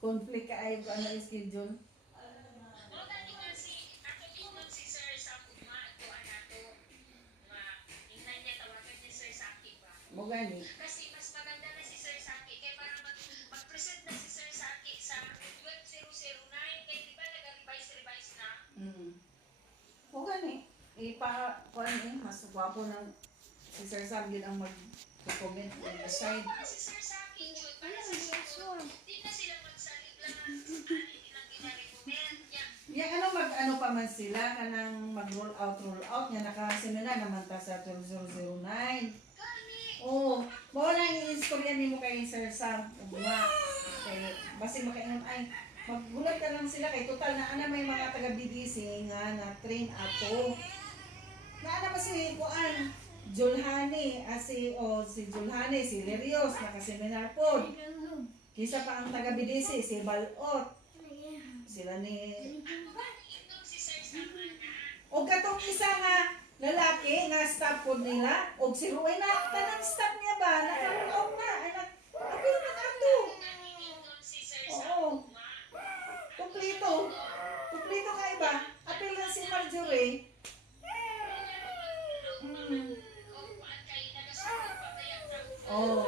Conflict ka ay ko ano yung schedule. O tani nga si ako ingon si Sir sa ugma to anato nga ingnan niya tawagan niya Sir Saki ba. Mo gani. Kasi mas maganda na si Sir Saki kay para mag-present na si Sir Saki sa 12009 kay di ba nag-revise na. Mo gani. Ipa kuan mas gwapo ng si Sir Sam yun ang mag-comment and decide. Si Sir Saki jud para sa susunod. Di na sila magsalig lang ani nilang gina-recommend niya. Yang mag-ano pa man sila kanang mag-roll out niya nakasimula naman ta sa 2009. Gani. Oh, mao na yung istorya nimo kay Sir Sam. Ugma. Kay basi makaingon ay magbulag ka lang sila kay total na ana may mga taga BDC nga na train ato. Na ana ba si kuan Julhani, si Julhani, si Lerios, nakaseminar po. Kisa pa ang taga BDC, si Balot. Sila ni... O katong isa nga lalaki nga staff po nila, o si Ruay na, tanang staff niya ba? Nakakaon na, apil na ato. Oo. Kumplito. Kumplito ka iba. Apil na si Marjorie. Oh.